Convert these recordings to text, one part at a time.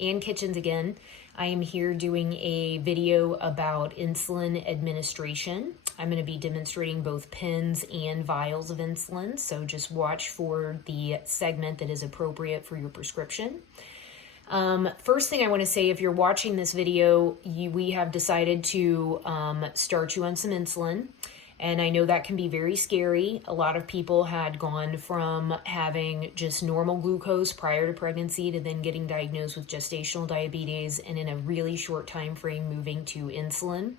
Ann Kitchens again. I am here doing a video about insulin administration. I'm going to be demonstrating both pens and vials of insulin, so just watch for the segment that is appropriate for your prescription. First thing I want to say, if you're watching this video, we have decided to start you on some insulin. And I know that can be very scary. A lot of people had gone from having just normal glucose prior to pregnancy to then getting diagnosed with gestational diabetes, and in a really short time frame moving to insulin.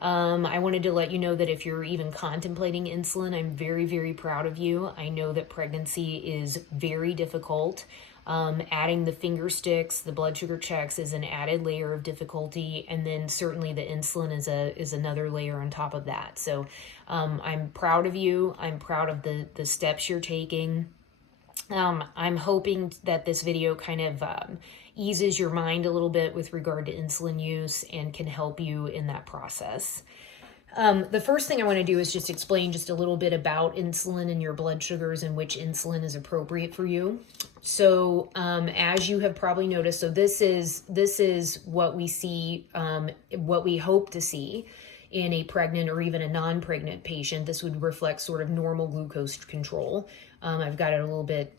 I wanted to let you know that if you're even contemplating insulin, I'm very, very proud of you. I know that pregnancy is very difficult. Adding the finger sticks, the blood sugar checks is an added layer of difficulty, and then certainly the insulin is another layer on top of that. So I'm proud of you. I'm proud of the steps you're taking. I'm hoping that this video kind of eases your mind a little bit with regard to insulin use and can help you in that process. The first thing I want to do is just explain just a little bit about insulin and your blood sugars and which insulin is appropriate for you. So as you have probably noticed, so this is what we see, what we hope to see in a pregnant or even a non-pregnant patient. This would reflect sort of normal glucose control. I've got it a little bit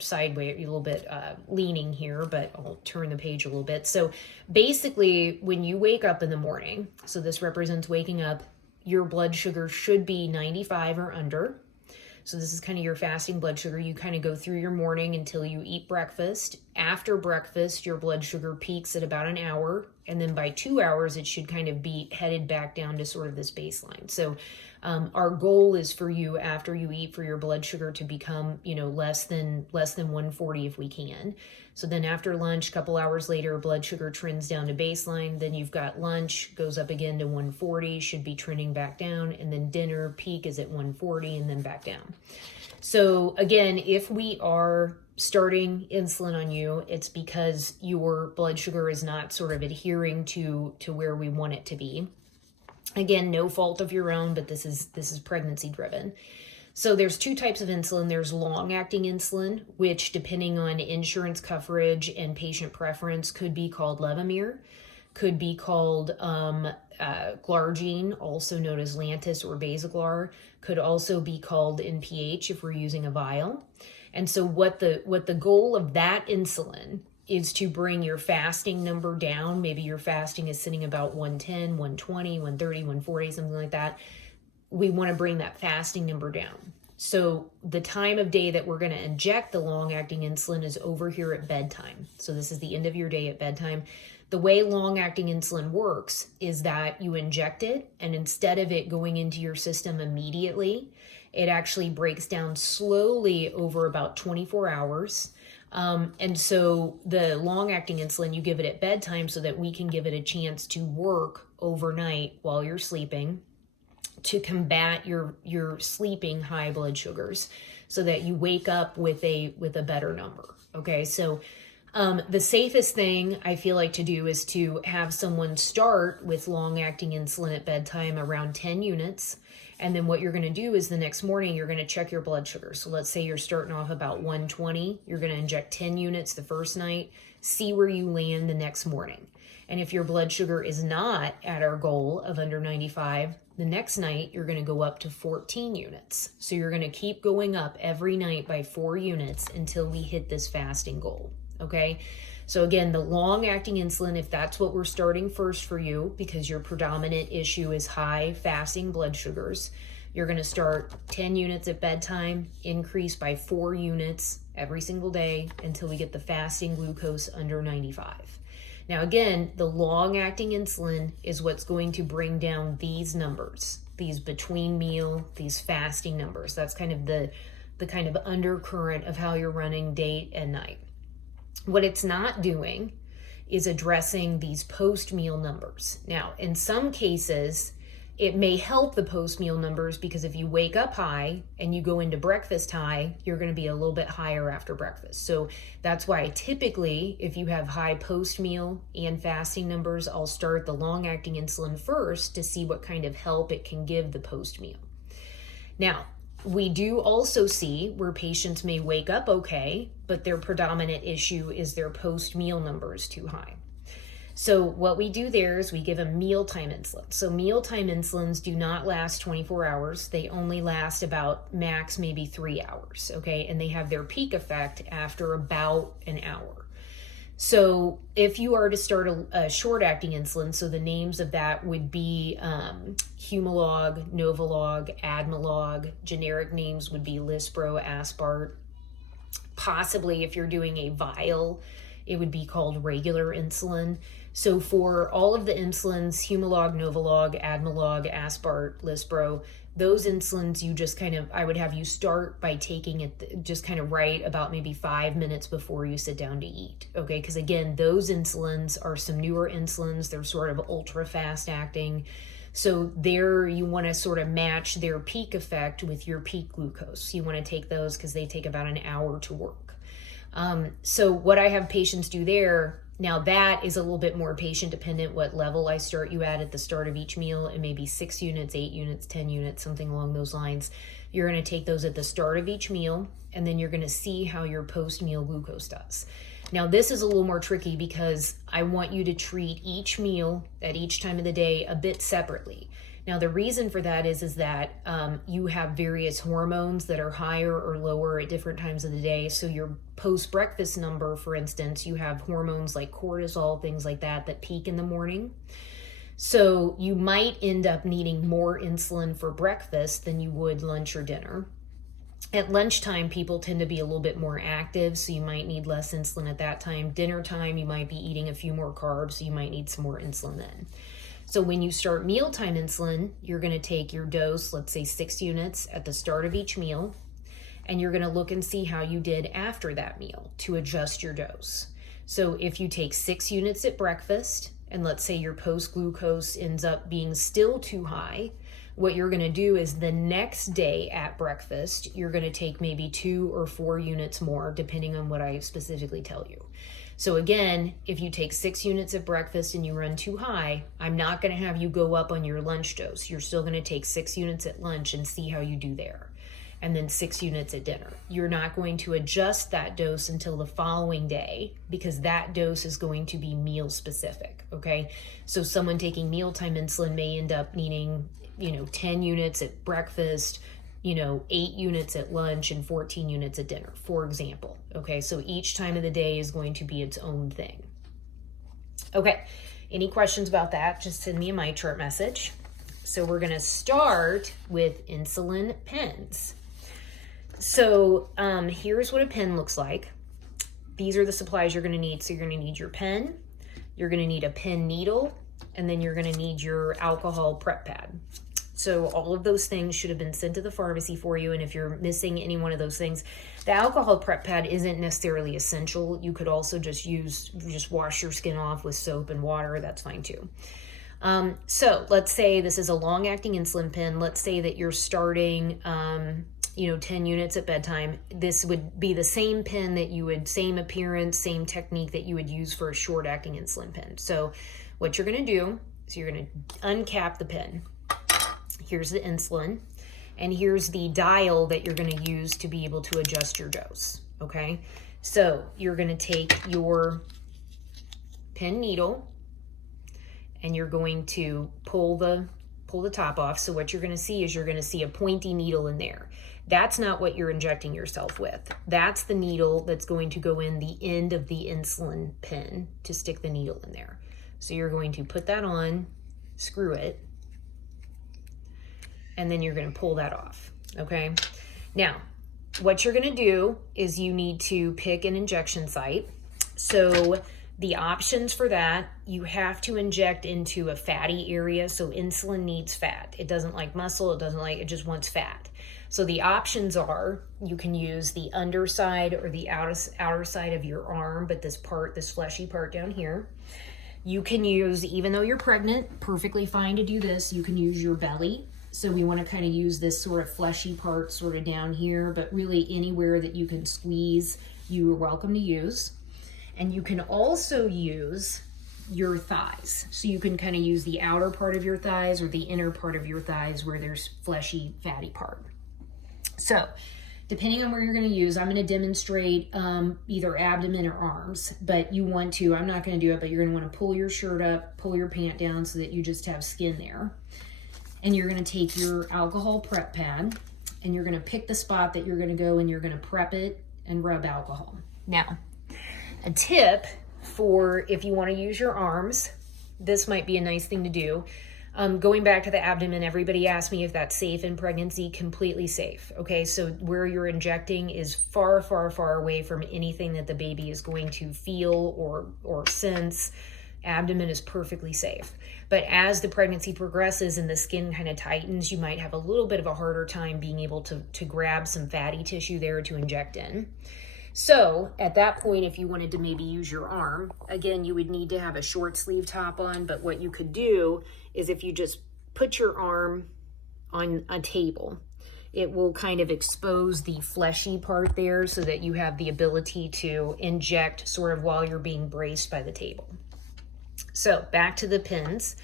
sideways, a little bit leaning here, but I'll turn the page a little bit. So basically, when you wake up in the morning, so this represents waking up, your blood sugar should be 95 or under. So this is kind of your fasting blood sugar. You kind of go through your morning until you eat breakfast. After breakfast, your blood sugar peaks at about an hour. And then by 2 hours, it should kind of be headed back down to sort of this baseline. So our goal is for you, after you eat, for your blood sugar to become, less than 140 if we can. So then after lunch, a couple hours later, blood sugar trends down to baseline. Then you've got lunch, goes up again to 140, should be trending back down. And then dinner, peak is at 140 and then back down. So again, if we are starting insulin on you, it's because your blood sugar is not sort of adhering to where we want it to be. Again, no fault of your own, but this is pregnancy driven. So there's two types of insulin. There's long-acting insulin, which depending on insurance coverage and patient preference could be called Levemir, could be called Glargine, also known as Lantus or Basaglar, could also be called NPH if we're using a vial. And so what the goal of that insulin is to bring your fasting number down. Maybe your fasting is sitting about 110, 120, 130, 140, something like that. We want to bring that fasting number down. So the time of day that we're going to inject the long-acting insulin is over here at bedtime. So this is the end of your day at bedtime. The way long-acting insulin works is that you inject it, and instead of it going into your system immediately, it actually breaks down slowly over about 24 hours. And so the long-acting insulin, you give it at bedtime so that we can give it a chance to work overnight while you're sleeping to combat your sleeping high blood sugars so that you wake up with a better number. Okay, so the safest thing I feel like to do is to have someone start with long-acting insulin at bedtime around 10 units. And then what you're going to do is the next morning, you're going to check your blood sugar. So let's say you're starting off about 120. You're going to inject 10 units the first night, see where you land the next morning. And if your blood sugar is not at our goal of under 95, the next night you're going to go up to 14 units. So you're going to keep going up every night by 4 units until we hit this fasting goal. Okay. So again, the long-acting insulin, if that's what we're starting first for you, because your predominant issue is high fasting blood sugars, you're going to start 10 units at bedtime, increase by 4 units every single day until we get the fasting glucose under 95. Now again, the long-acting insulin is what's going to bring down these numbers, these between meal, these fasting numbers. That's kind of the kind of undercurrent of how you're running day and night. What it's not doing is addressing these post-meal numbers. Now, in some cases, it may help the post-meal numbers because if you wake up high and you go into breakfast high, you're going to be a little bit higher after breakfast. So that's why typically, if you have high post-meal and fasting numbers, I'll start the long-acting insulin first to see what kind of help it can give the post-meal. Now, We do also see where patients may wake up okay, but their predominant issue is their post-meal number is too high. So what we do there is we give them mealtime insulin. So mealtime insulins do not last 24 hours. They only last about max maybe 3 hours, okay? And they have their peak effect after about an hour. So if you are to start a short-acting insulin, so the names of that would be Humalog, Novolog, Admelog. Generic names would be Lispro, Aspart. Possibly if you're doing a vial, it would be called regular insulin. So for all of the insulins, Humalog, Novolog, Admelog, Aspart, Lispro, those insulins you just kind of, I would have you start by taking it just kind of right about maybe 5 minutes before you sit down to eat, okay? Because again, those insulins are some newer insulins. They're sort of ultra fast acting. So there you want to sort of match their peak effect with your peak glucose. You want to take those because they take about an hour to work. So what I have patients do there, now that is a little bit more patient dependent what level I start you at the start of each meal. It may be 6 units, 8 units, 10 units, something along those lines. You're going to take those at the start of each meal, and then you're going to see how your post-meal glucose does. Now this is a little more tricky because I want you to treat each meal at each time of the day a bit separately. Now the reason for that is that you have various hormones that are higher or lower at different times of the day. So your post-breakfast number, for instance, you have hormones like cortisol, things like that, that peak in the morning. So you might end up needing more insulin for breakfast than you would lunch or dinner. At lunchtime, people tend to be a little bit more active, so you might need less insulin at that time. Dinner time, you might be eating a few more carbs, so you might need some more insulin then. So when you start mealtime insulin, you're going to take your dose, let's say 6 units at the start of each meal, and you're going to look and see how you did after that meal to adjust your dose. So if you take 6 units at breakfast, and let's say your post-glucose ends up being still too high, what you're going to do is the next day at breakfast, you're going to take maybe 2 or 4 units more, depending on what I specifically tell you. So again, if you take 6 units at breakfast and you run too high, I'm not going to have you go up on your lunch dose. You're still going to take 6 units at lunch and see how you do there. And then 6 units at dinner. You're not going to adjust that dose until the following day because that dose is going to be meal specific, okay? So someone taking mealtime insulin may end up needing 10 units at breakfast, 8 units at lunch, and 14 units at dinner, for example. Okay, so each time of the day is going to be its own thing. Okay, any questions about that? Just send me a MyChart message. So we're gonna start with insulin pens. So here's what a pen looks like. These are the supplies you're gonna need. So you're gonna need your pen, you're gonna need a pen needle, and then you're gonna need your alcohol prep pad. So all of those things should have been sent to the pharmacy for you. And if you're missing any one of those things, the alcohol prep pad isn't necessarily essential. You could also just wash your skin off with soap and water. That's fine too. So let's say this is a long-acting insulin pen. Let's say that you're starting, 10 units at bedtime. This would be the same pen that you would, same appearance, same technique that you would use for a short-acting insulin pen. So what you're going to do is you're going to uncap the pen. Here's the insulin, and here's the dial that you're going to use to be able to adjust your dose, okay? So you're going to take your pen needle, and you're going to pull the top off. So what you're going to see is you're going to see a pointy needle in there. That's not what you're injecting yourself with. That's the needle that's going to go in the end of the insulin pen to stick the needle in there. So you're going to put that on, screw it, and then you're going to pull that off, okay? Now, what you're going to do is you need to pick an injection site. So the options for that, you have to inject into a fatty area. So insulin needs fat. It doesn't like muscle. It just wants fat. So the options are, you can use the underside or the outer side of your arm, but this fleshy part down here. You can use, even though you're pregnant, perfectly fine to do this, you can use your belly. So we want to kind of use this sort of fleshy part sort of down here, but really anywhere that you can squeeze, you are welcome to use. And you can also use your thighs. So you can kind of use the outer part of your thighs or the inner part of your thighs where there's fleshy, fatty part. So depending on where you're going to use, I'm going to demonstrate either abdomen or arms, but you want to, I'm not going to do it, but you're going to want to pull your shirt up, pull your pant down so that you just have skin there. And you're going to take your alcohol prep pad and you're going to pick the spot that you're going to go and you're going to prep it and rub alcohol. Now, a tip for if you want to use your arms, this might be a nice thing to do. Going back to the abdomen, everybody asked me if that's safe in pregnancy. Completely safe. Okay, so where you're injecting is far, far, far away from anything that the baby is going to feel or sense. Abdomen is perfectly safe. But as the pregnancy progresses and the skin kind of tightens, you might have a little bit of a harder time being able to grab some fatty tissue there to inject in. So at that point, if you wanted to maybe use your arm, again, you would need to have a short sleeve top on, but what you could do is if you just put your arm on a table, it will kind of expose the fleshy part there so that you have the ability to inject sort of while you're being braced by the table. So back to the pins.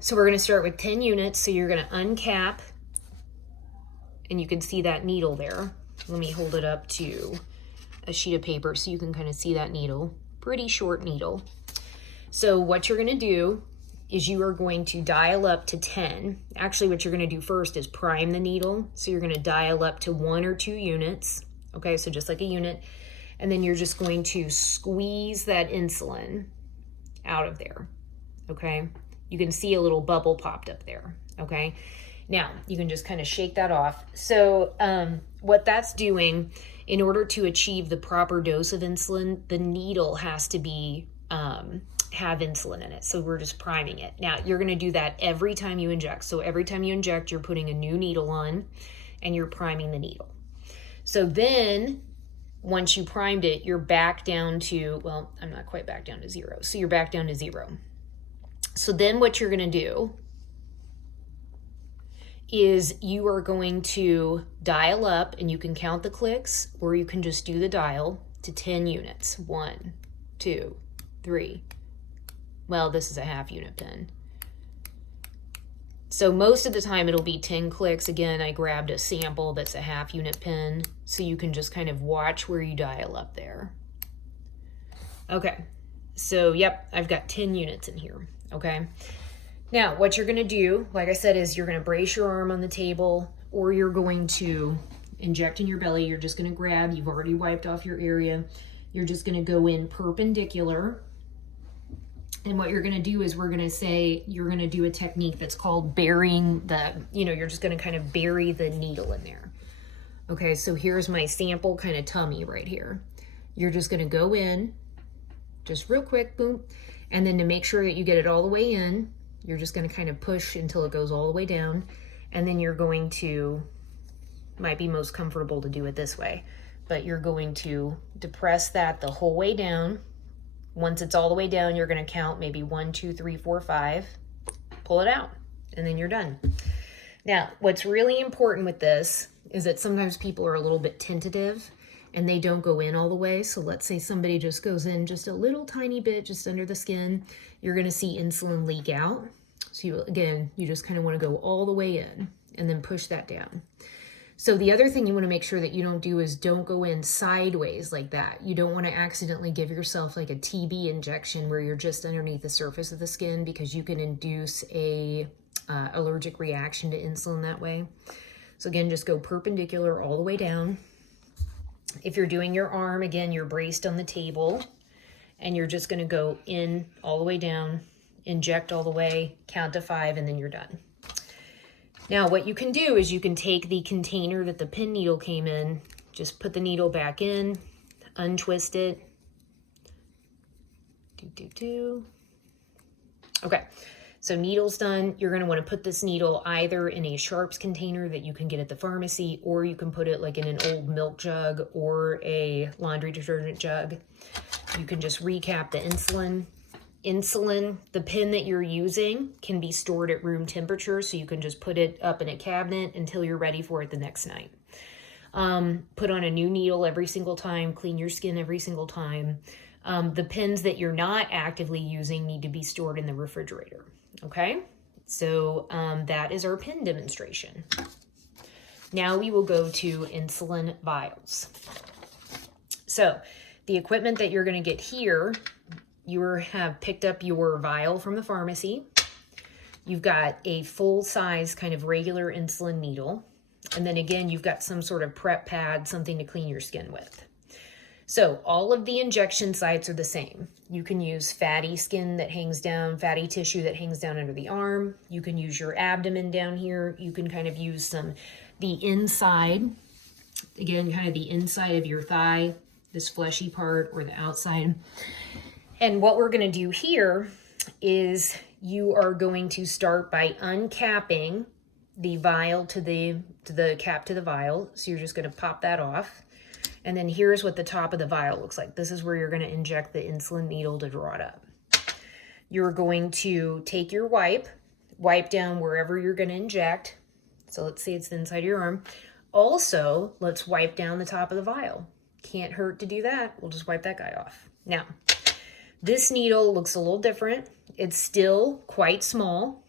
So we're going to start with 10 units. So you're going to uncap, and you can see that needle there. Let me hold it up to a sheet of paper so you can kind of see that needle. Pretty short needle. So what you're going to do is you are going to dial up to 10. Actually, what you're going to do first is prime the needle. So you're going to dial up to 1 or 2 units. Okay, so just like a unit. And then you're just going to squeeze that insulin out of there. Okay, you can see a little bubble popped up there. Okay, now you can just kind of shake that off. So what that's doing, in order to achieve the proper dose of insulin, the needle has to be have insulin in it. So we're just priming it. Now you're going to do that every time you inject. So every time you inject, you're putting a new needle on and you're priming the needle. So then once you primed it, you're back down to, well, I'm not quite back down to 0. So you're back down to 0. So then what you're going to do is you are going to dial up, and you can count the clicks or you can just do the dial to 10 units. 1, 2, 3. Well, this is a half unit pin. So most of the time it'll be 10 clicks. Again, I grabbed a sample that's a half unit pin so you can just kind of watch where you dial up there. Okay, so yep, I've got 10 units in here, okay? Now, what you're gonna do, like I said, is you're gonna brace your arm on the table, or you're going to inject in your belly. You're just gonna grab, you've already wiped off your area. You're just gonna go in perpendicular. And what you're gonna do is we're gonna say, you're gonna do a technique that's called burying the, you're just gonna kind of bury the needle in there. Okay, so here's my sample kind of tummy right here. You're just gonna go in, just real quick, boom. And then to make sure that you get it all the way in, you're just gonna kind of push until it goes all the way down. And then you're going to, might be most comfortable to do it this way, but you're going to depress that the whole way down. Once it's all the way down, you're going to count maybe 1, 2, 3, 4, 5, pull it out, and then you're done. Now, what's really important with this is that sometimes people are a little bit tentative and they don't go in all the way. So let's say somebody just goes in just a little tiny bit, just under the skin. You're going to see insulin leak out. So you just kind of want to go all the way in and then push that down. So the other thing you want to make sure that you don't do is don't go in sideways like that. You don't want to accidentally give yourself like a TB injection where you're just underneath the surface of the skin, because you can induce a allergic reaction to insulin that way. So again, just go perpendicular all the way down. If you're doing your arm, again, you're braced on the table and you're just going to go in all the way down, inject all the way, count to 5, and then you're done. Now, what you can do is you can take the container that the pin needle came in, just put the needle back in, untwist it. Okay, so needle's done. You're going to want to put this needle either in a sharps container that you can get at the pharmacy, or you can put it like in an old milk jug or a laundry detergent jug. You can just recap the insulin. The pin that you're using can be stored at room temperature, so you can just put it up in a cabinet until you're ready for it the next night. Put on a new needle every single time, clean your skin every single time. The pins that you're not actively using need to be stored in the refrigerator, okay? So that is our pin demonstration. Now we will go to insulin vials. So the equipment that you're going to get here, you have picked up your vial from the pharmacy. You've got a full-size kind of regular insulin needle. And then again, you've got some sort of prep pad, something to clean your skin with. So all of the injection sites are the same. You can use fatty skin that hangs down, fatty tissue that hangs down under the arm. You can use your abdomen down here. You can kind of use the inside, again, kind of the inside of your thigh, this fleshy part, or the outside. And what we're going to do here is you are going to start by uncapping the vial to the cap to the vial. So you're just going to pop that off. And then here's what the top of the vial looks like. This is where you're going to inject the insulin needle to draw it up. You're going to take your wipe down wherever you're going to inject. So let's say it's the inside of your arm. Also, let's wipe down the top of the vial. Can't hurt to do that. We'll just wipe that guy off. Now, this needle looks a little different. It's still quite small.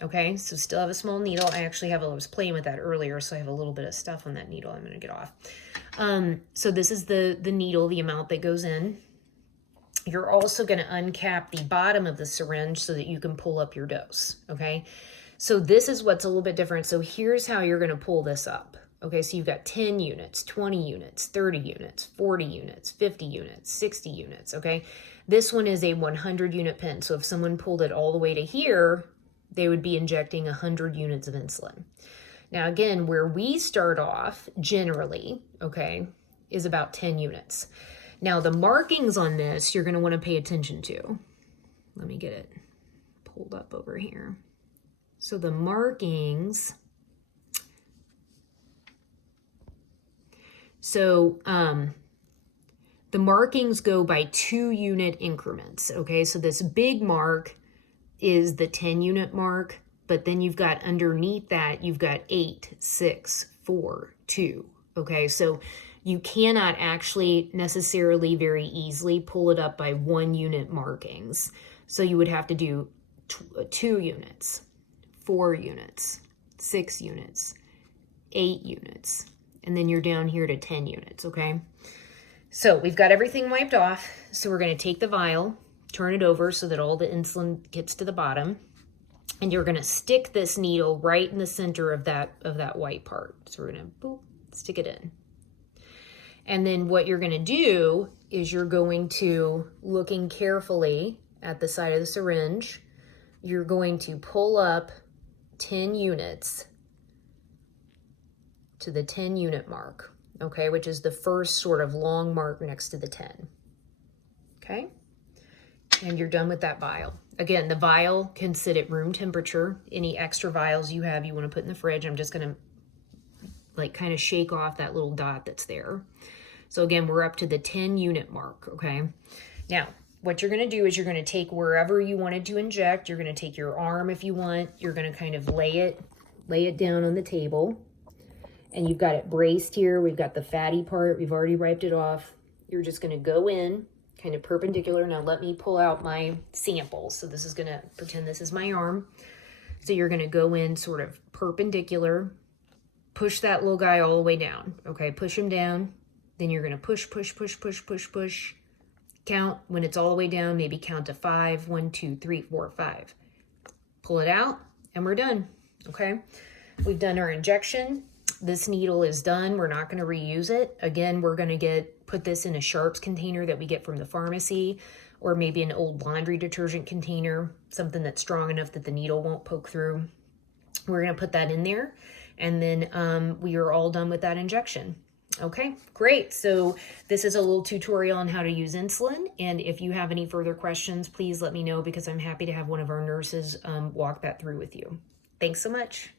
Okay, so still have a small needle. I actually I was playing with that earlier, so I have a little bit of stuff on that needle I'm going to get off. So this is the needle, the amount that goes in. You're also going to uncap the bottom of the syringe so that you can pull up your dose, okay? So this is what's a little bit different. So here's how you're going to pull this up. Okay, so you've got 10 units, 20 units, 30 units, 40 units, 50 units, 60 units, okay? This one is a 100 unit pen. So if someone pulled it all the way to here, they would be injecting 100 units of insulin. Now, again, where we start off generally, okay, is about 10 units. Now, the markings on this, you're going to want to pay attention to. Let me get it pulled up over here. So the markings, the markings go by 2-unit increments, okay? So this big mark is the 10-unit mark, but then you've got underneath that, you've got 8, 6, 4, 2, okay? So you cannot actually necessarily very easily pull it up by 1-unit markings. So you would have to do 2 units, 4 units, 6 units, 8 units, and then you're down here to 10 units, okay? So we've got everything wiped off. So we're going to take the vial, turn it over so that all the insulin gets to the bottom, and you're going to stick this needle right in the center of that white part. So we're going to boop, stick it in. And then what you're going to do is you're going to, looking carefully at the side of the syringe, you're going to pull up 10 units to the 10-unit mark, okay, which is the first sort of long mark next to the 10, okay? And you're done with that vial. Again, the vial can sit at room temperature. Any extra vials you have, you want to put in the fridge. I'm just going to like kind of shake off that little dot that's there. So again, we're up to the 10-unit mark, okay? Now, what you're going to do is you're going to take wherever you wanted to inject. You're going to take your arm if you want. You're going to kind of lay it down on the table. And you've got it braced here. We've got the fatty part. We've already wiped it off. You're just going to go in kind of perpendicular. Now let me pull out my sample. So this is going to pretend this is my arm. So you're going to go in sort of perpendicular, push that little guy all the way down. Okay, push him down. Then you're going to push, push, push, push, push, push. Count when it's all the way down, maybe count to 5. 1, 2, 3, 4, 5. Pull it out and we're done. Okay, we've done our injection. This needle is done. We're not going to reuse it. Again, we're going to put this in a sharps container that we get from the pharmacy, or maybe an old laundry detergent container, something that's strong enough that the needle won't poke through. We're going to put that in there, and then we are all done with that injection. Okay, great. So this is a little tutorial on how to use insulin, and if you have any further questions, please let me know, because I'm happy to have one of our nurses walk that through with you. Thanks so much.